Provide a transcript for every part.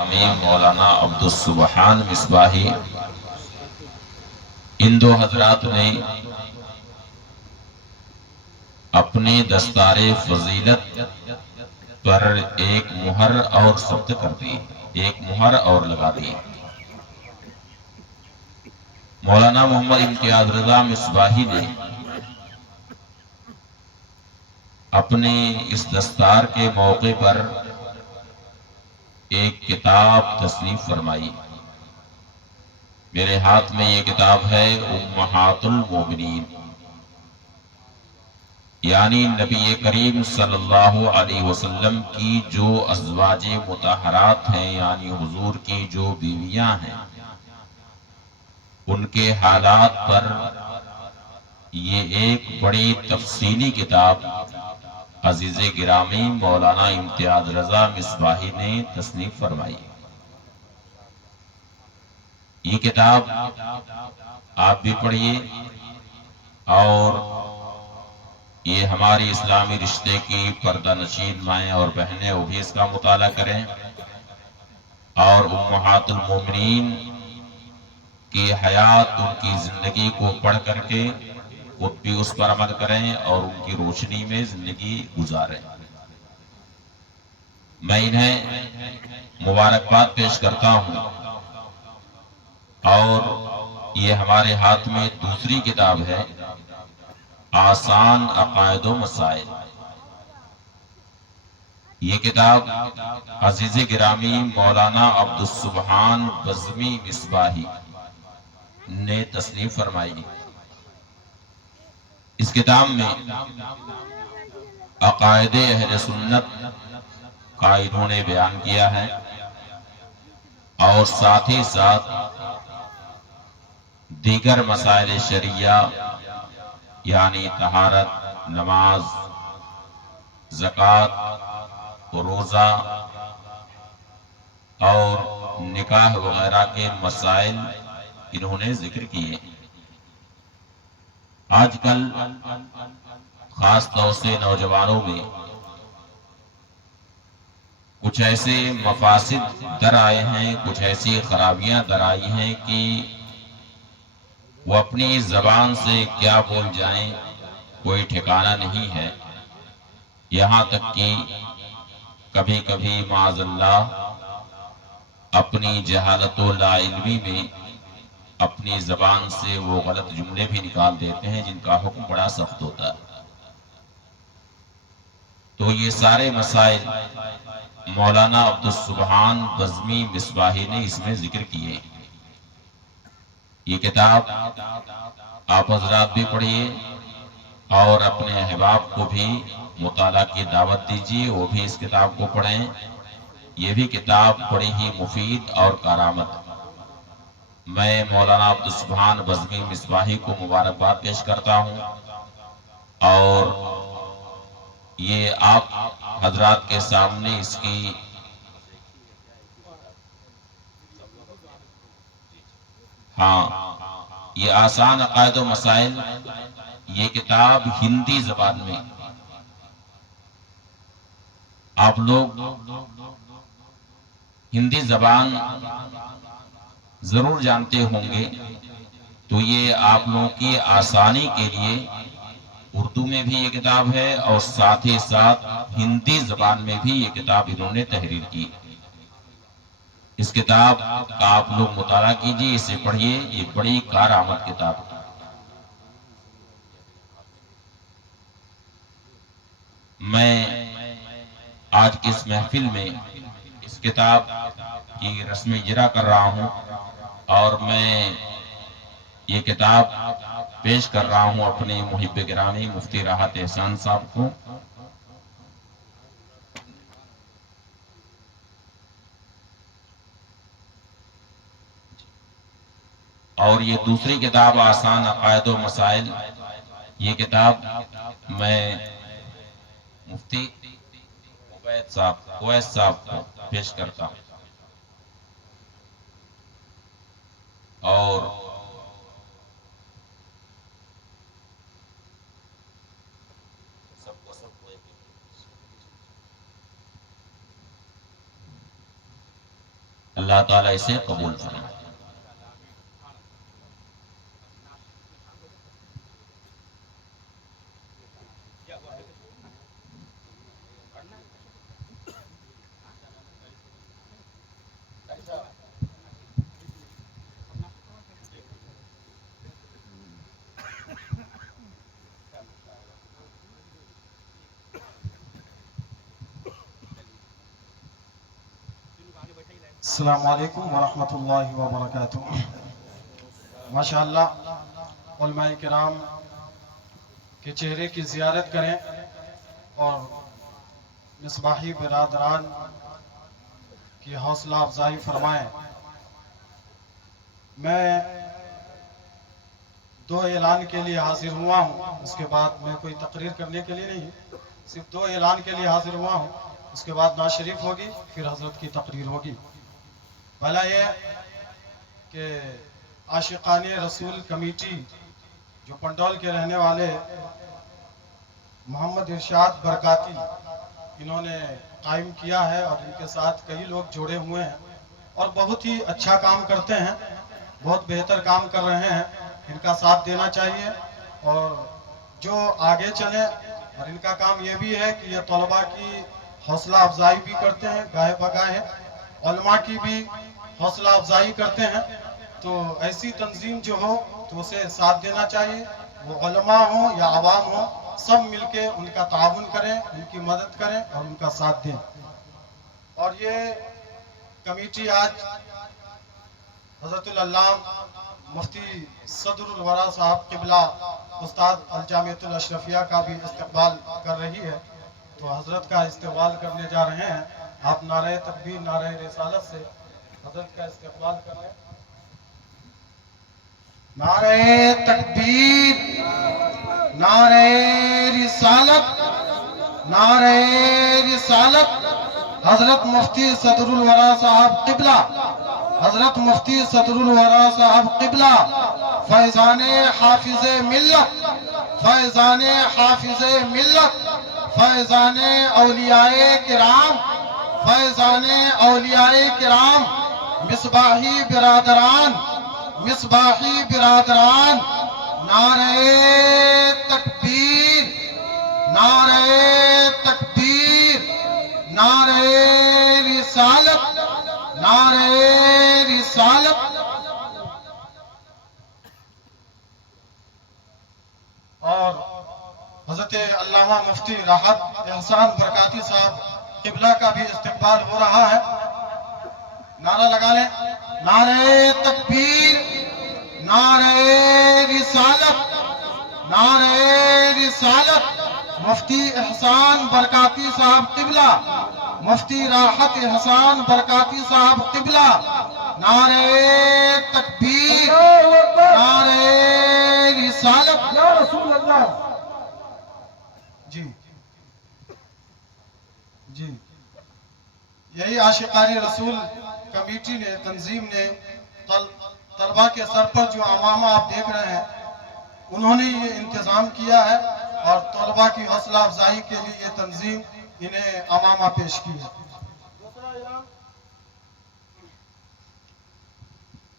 مولانا عبدالسبحان مصباحی، ان دو حضرات نے اپنی دستار فضیلت پر ایک مہر اور ثبت کر دی، ایک مہر اور لگا دی۔ مولانا محمد امتیاز رضا مصباحی نے اپنے اس دستار کے موقع پر ایک کتاب تصنیف فرمائی۔ میرے ہاتھ میں یہ کتاب ہے امہات المومنین، یعنی نبی کریم صلی اللہ علیہ وسلم کی جو ازواج مطہرات ہیں، یعنی حضور کی جو بیویاں ہیں، ان کے حالات پر یہ ایک بڑی تفصیلی کتاب عزیز گرامی مولانا امتیاز رضا مصباحی نے تصنیف فرمائی۔ یہ کتاب آپ بھی پڑھیے اور یہ ہماری اسلامی رشتے کی پردہ نشین مائیں اور بہنیں وہ بھی اس کا مطالعہ کریں، اور امہات المومنین کی حیات، ان کی زندگی کو پڑھ کر کے خود بھی اس پر عمل کریں اور ان کی روشنی میں زندگی گزاریں۔ میں انہیں مبارکباد پیش کرتا ہوں، اور یہ ہمارے ہاتھ میں دوسری کتاب ہے آسان عقائد و مسائل۔ یہ کتاب عزیز گرامی مولانا عبدالسبحان بزمی مصباحی نے تصنیف فرمائی۔ اس کتاب میں عقائد اہل سنت کا انہوں نے بیان کیا ہے، اور ساتھ ہی ساتھ دیگر مسائل شرعیہ، یعنی طہارت، نماز، زکوٰۃ، روزہ اور نکاح وغیرہ کے مسائل انہوں نے ذکر کیے۔ آج کل خاص طور سے نوجوانوں میں کچھ ایسے مفاسد در آئے ہیں، کچھ ایسی خرابیاں در آئی ہیں کہ وہ اپنی زبان سے کیا بول جائیں کوئی ٹھکانہ نہیں ہے۔ یہاں تک کہ کبھی کبھی معاذ اللہ اپنی جہالت و لا علمی میں اپنی زبان سے وہ غلط جملے بھی نکال دیتے ہیں جن کا حکم بڑا سخت ہوتا ہے۔ تو یہ سارے مسائل مولانا عبدالسبحان بزمی مصباحی نے اس میں ذکر کیے۔ یہ کتاب آپ حضرات بھی پڑھیے اور اپنے احباب کو بھی مطالعہ کی دعوت دیجیے، وہ بھی اس کتاب کو پڑھیں۔ یہ بھی کتاب بڑی ہی مفید اور کارآمد ہے۔ میں مولانا عبدالسبحان بزمی مصباحی کو مبارکباد پیش کرتا ہوں، اور یہ آپ حضرات کے سامنے اس کی یہ آسان عقائد و مسائل، یہ کتاب ہندی زبان میں آپ لوگ ہندی زبان ضرور جانتے ہوں گے، تو یہ آپ لوگوں کی آسانی کے لیے اردو میں بھی یہ کتاب ہے، اور ساتھ ہی ساتھ ہندی زبان میں بھی یہ کتاب انہوں نے تحریر کی۔ اس کتاب کا آپ لوگ مطالعہ کیجیے، اسے پڑھیے، یہ بڑی کارآمد کتاب ہے۔ میں آج کی اس محفل میں اس کتاب کی رسم اجرا کر رہا ہوں، اور میں یہ کتاب پیش کر رہا ہوں اپنے محب گرامی مفتی راحت احسان صاحب کو۔ اور یہ دوسری کتاب آسان عقائد و مسائل، یہ کتاب میں مفتی اویس صاحب کو پیش کرتا ہوں، اور اللہ تعالیٰ اسے قبول فرمائے۔ السلام علیکم ورحمۃ اللہ وبرکاتہ۔ ماشاءاللہ علماء کرام کے چہرے کی زیارت کریں اور مصباحی برادران کی حوصلہ افزائی فرمائیں۔ میں دو اعلان کے لیے حاضر ہوا ہوں، اس کے بعد میں کوئی تقریر کرنے کے لیے نہیں، صرف دو اعلان کے لیے حاضر ہوا ہوں، اس کے بعد نعت شریف ہوگی، پھر حضرت کی تقریر ہوگی۔ پہلا یہ کہ عاشقان رسول کمیٹی جو پنڈول کے رہنے والے محمد ارشاد برکاتی انہوں نے قائم کیا ہے اور ان کے ساتھ کئی لوگ جڑے ہوئے ہیں اور بہت ہی اچھا کام کرتے ہیں، بہت بہتر کام کر رہے ہیں، ان کا ساتھ دینا چاہیے اور جو آگے چلیں۔ اور ان کا کام یہ بھی ہے کہ یہ طلباء کی حوصلہ افزائی بھی کرتے ہیں، گاہے بگاہے علماء کی بھی حوصلہ افزائی کرتے ہیں، تو ایسی تنظیم جو ہو تو اسے ساتھ دینا چاہیے، وہ علماء ہوں یا عوام ہوں، سب مل کے ان کا تعاون کریں، ان کی مدد کریں اور ان کا ساتھ دیں۔ اور یہ کمیٹی آج حضرت العلامہ مفتی صدر الورا صاحب قبلہ استاد الجامعۃ الاشرفیہ کا بھی استقبال کر رہی ہے، تو حضرت کا استقبال کرنے جا رہے ہیں۔ آپ نعرہ تکبیر نعرہ رسالت سے حضرت کا استقبال کریں۔ نعرہ تکبیر نعرہ رسالت نعرہ رسالت۔ حضرت مفتی صدر الورا صاحب قبلہ، حضرت مفتی صدر الورا صاحب قبلہ فیضان حافظ ملت، فیضان حافظ ملت، فیضان اولیاء کرام، فیضان اولیاء کرام، مصباحی برادران، مصباحی برادران، نعرہ تکبیر نعرہ تکبیر نعرہ رسالت نعرہ رسالت۔ اور حضرت علامہ مفتی راحت احسان برکاتی صاحب قبلہ کا بھی استقبال ہو رہا ہے۔ نعرہ لگا لیں، نعرہ تکبیر نعرہ رسالت نعرہ رسالت۔ مفتی احسان برکاتی صاحب قبلہ، مفتی راحت احسان برکاتی صاحب قبلہ، نعرہ تکبیر نعرہ رسالت۔ یا رسول اللہ۔ جی جی، یہی عاشقان رسول کمیٹی نے، تنظیم نے، طلباء کے سر پر جو عمامہ آپ دیکھ رہے ہیں انہوں نے یہ انتظام کیا ہے اور طلباء کی حوصلہ افزائی کے لیے یہ تنظیم انہیں عمامہ پیش کی ہے۔ دوسرا اعلان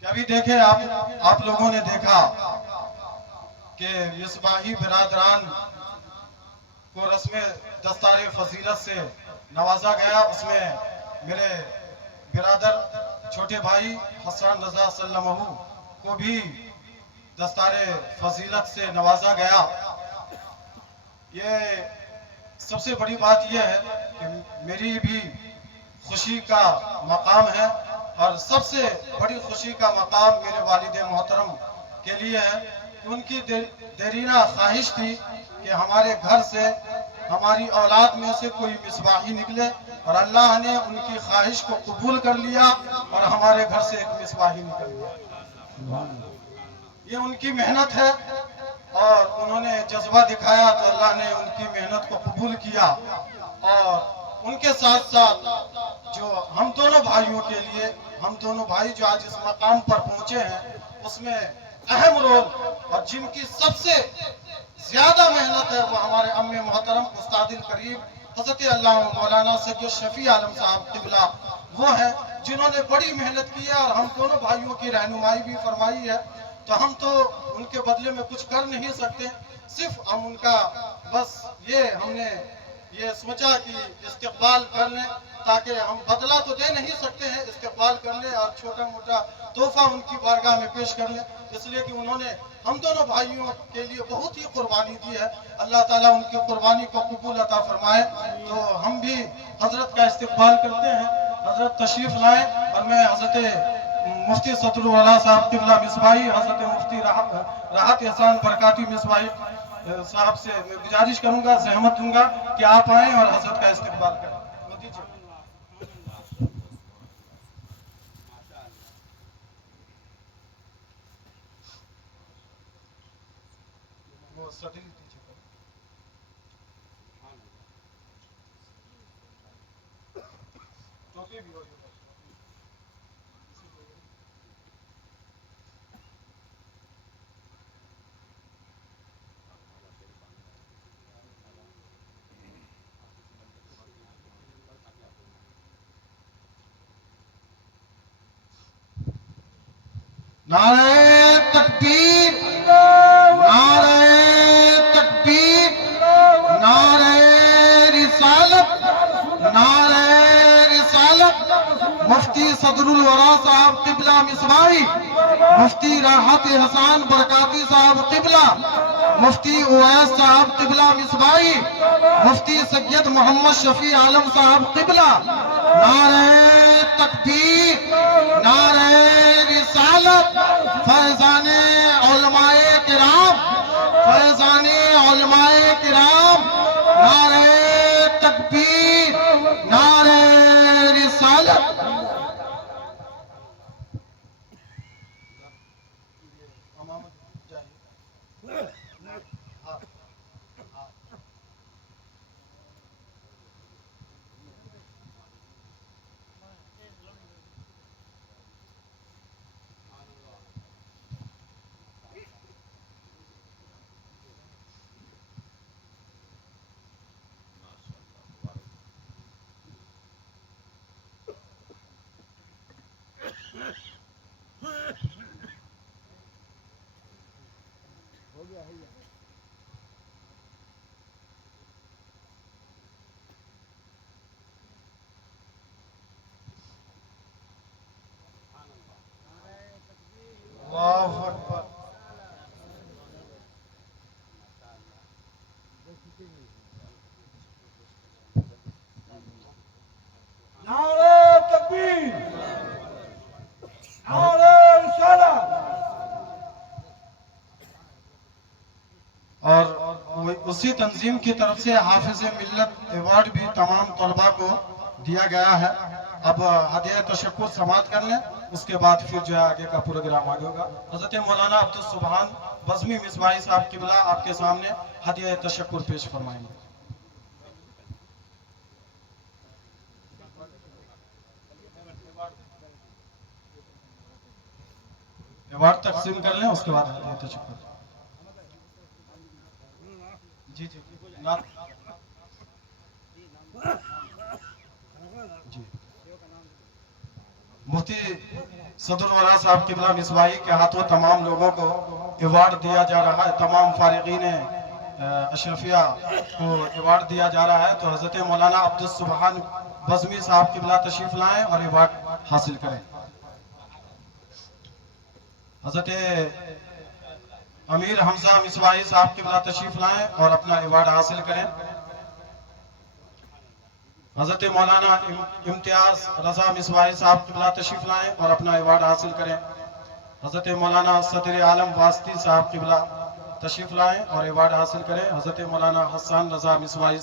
کہ ابھی دیکھیں آپ لوگوں نے دیکھا کہ مصباحی برادران کو رسم دستار فضیلت سے نوازا گیا، اس میں میرے برادر چھوٹے بھائی حسان رضا سلمہ کو بھی دستار فضیلت سے نوازا گیا۔ یہ سب سے بڑی بات یہ ہے کہ میری بھی خوشی کا مقام ہے اور سب سے بڑی خوشی کا مقام میرے والد محترم کے لیے ہے کہ ان کی دیرینہ خواہش تھی کہ ہمارے گھر سے، ہماری اولاد میں سے کوئی مصباحی نکلے، اور اللہ نے ان کی خواہش کو قبول کر لیا اور ہمارے گھر سے ایک مصباحی نکل گیا۔ یہ ان کی محنت ہے اور انہوں نے جذبہ دکھایا تو اللہ نے ان کی محنت کو قبول کیا۔ اور ان کے ساتھ ساتھ جو ہم دونوں بھائیوں کے لیے، ہم دونوں بھائی جو آج اس مقام پر پہنچے ہیں، اس میں اہم رول اور جن کی سب سے زیادہ محنت ہے وہ ہمارے محترم استاد الکریم حضرت علامہ مولانا سید شفیع عالم صاحب قبلہ وہ ہے جنہوں نے بڑی محنت کی ہے اور ہم دونوں بھائیوں کی رہنمائی بھی فرمائی ہے. تو ہم تو ان کے بدلے میں کچھ کر نہیں سکتے, صرف ہم ان کا بس ہم نے یہ سوچا کہ استقبال کر لیں, تاکہ ہم بدلہ تو دے نہیں سکتے ہیں, استقبال کر لیں اور چھوٹا موٹا تحفہ ان کی بارگاہ میں پیش کر لیں, اس لیے کہ انہوں نے ہم دونوں بھائیوں کے لیے بہت ہی قربانی دی ہے. اللہ تعالیٰ ان کی قربانی کو قبول عطا فرمائے. تو ہم بھی حضرت کا استقبال کرتے ہیں. حضرت تشریف لائیں, اور میں حضرت مفتی صدر الولا صاحب قبلہ مصباحی, حضرت مفتی راحت احسان برکاتی مصباحی صاحب سے میں گزارش کروں گا, زحمت دوں گا کہ آپ آئیں اور حضرت کا استقبال کریں. وہ سٹل دیجیے. ٹوپی بھی ہو نعرہ تکبیر, نعرہ تکبیر, نعرہ رسالت, نعرہ رسالت. مفتی صدر الورا صاحب قبلہ مصباحی, مفتی راحت احسان برکاتی صاحب قبلہ, مفتی اویس صاحب قبلہ مصباحی, مفتی سید محمد شفیع عالم صاحب قبلہ. نعرہ تکبیر, نعرہ رسالت. فیضان علماء کرام, فیضان علماء کرام. نعرہ تکبیر, نعرہ رسالت. اللہ اکبر. نعرہ تکبیر, نعرہ رسالت. اور اسی تنظیم کی طرف سے حافظ ملت ایوارڈ بھی تمام طلباء کو دیا گیا ہے. اب ہدیہ تشکر سماعت کر لیں, اس کے بعد پھر جو ہے آگے کا پروگرام آگے ہوگا. حضرت مولانا عبدالسبحان بزمی مصباحی صاحب قبلہ آپ کے سامنے ہدیہ تشکر پیش فرمائیں گے. ایوارڈ تقسیم کر لیں, اس کے بعد ہدیہ تشکر. جی جی جی. مفتی صدر الورا صاحب قبلہ مصباحی کے ہاتھوں تمام لوگوں کو ایوارڈ دیا جا رہا ہے, تمام فارغین اشرفیہ کو ایوارڈ دیا جا رہا ہے. تو حضرت مولانا عبدالسبحان بزمی صاحب قبلہ تشریف لائیں اور ایوارڈ حاصل کریں. حضرت امیر حمزہ مصباحی صاحب قبلہ تشریف لائیں اور اپنا ایوارڈ حاصل کریں. حضرت مولانا امتیاز رضا مصباحی صاحب قبلہ تشریف لائیں اور اپنا ایوارڈ حاصل کریں. حضرت مولانا صدر عالم واسطی صاحب قبلہ تشریف لائیں اور ایوارڈ حاصل کریں. حضرت مولانا حسان رضا مصباحی